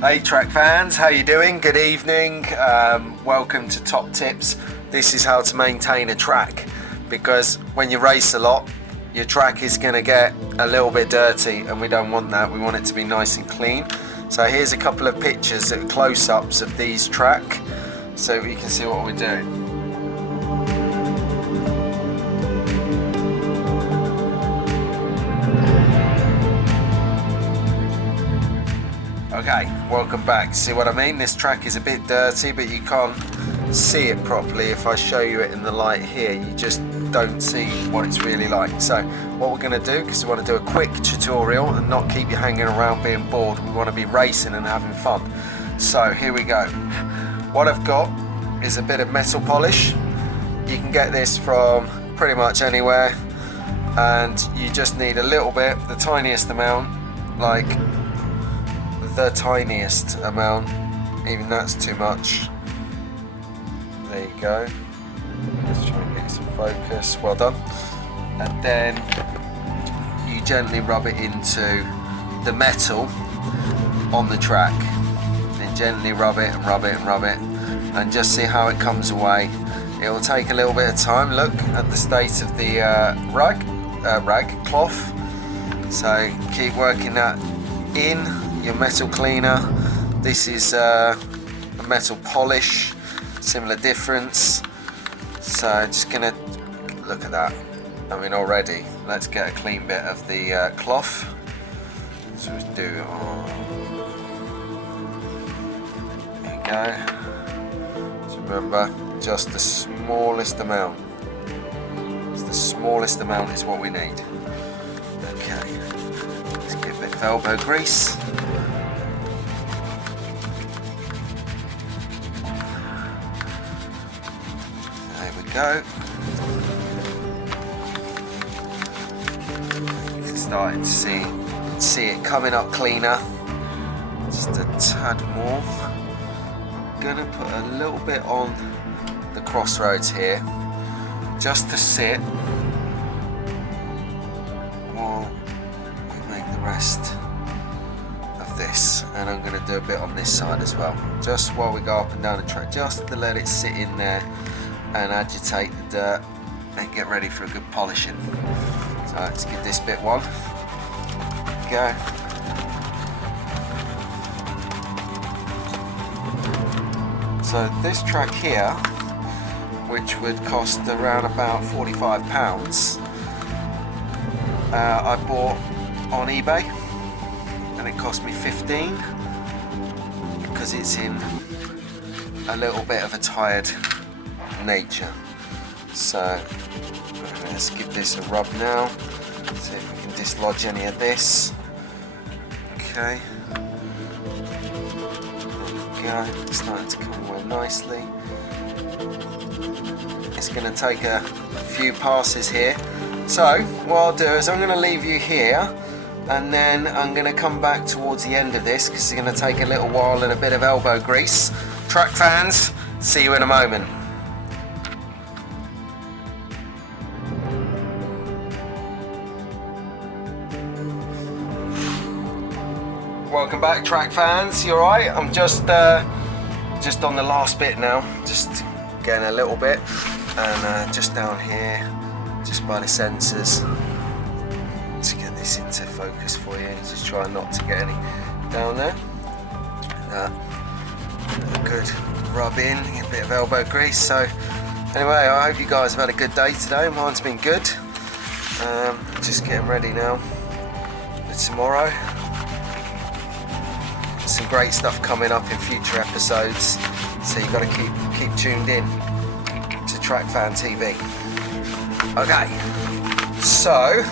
Hey track fans, how you doing? Good evening. Welcome to Top Tips. This is how to maintain a track, because when you race a lot, your track is going to get a little bit dirty and we don't want that. We want it to be nice and clean. So here's a couple of pictures, close-ups of these track, so you can see what we're doing. Okay, welcome back. See what I mean? This track is a bit dirty, but you can't see it properly. If I show you it in the light here, you just don't see what it's really like. So what we're going to do, because we want to do a quick tutorial and not keep you hanging around being bored, we want to be racing and having fun. So here we go. What I've got is a bit of metal polish. You can get this from pretty much anywhere, and you just need a little bit, the tiniest amount, like the tiniest amount, even that's too much. There you go. Let's try and get some focus. Well done. And then you gently rub it into the metal on the track. Then gently rub it and rub it and rub it, and just see how it comes away. It will take a little bit of time. Look at the state of the cloth. So keep working that in. Your metal cleaner. This is a metal polish, similar difference. So just gonna look at that. I mean, already. Let's get a clean bit of the cloth. So we do. There you go. So remember, just the smallest amount. The smallest amount is what we need. Okay. Let's get a bit of elbow grease. Go. You're starting to see it coming up cleaner. Just a tad more. I'm gonna put a little bit on the crossroads here, just to sit while we make the rest of this. And I'm gonna do a bit on this side as well, just while we go up and down the track, just to let it sit in there and agitate the dirt and get ready for a good polishing. So let's give this bit one go. So this track here, which would cost around about £45, I bought on eBay, and it cost me 15 because it's in a little bit of a tired nature. So let's give this a rub now, see if we can dislodge any of this. Okay, there we go, it's starting to come away nicely. It's going to take a few passes here. So what I'll do is I'm going to leave you here, and then I'm going to come back towards the end of this, because it's going to take a little while and a bit of elbow grease. Track fans, see you in a moment. Welcome back, track fans. You alright? I'm just on the last bit now, just getting a little bit, and just down here, just by the sensors, to get this into focus for you. Just try not to get any down there. A good rub in, a bit of elbow grease. So anyway, I hope you guys have had a good day today. Mine's been good. Just getting ready now for tomorrow. Some great stuff coming up in future episodes, so you've got to keep tuned in to Track Fan TV. Okay, so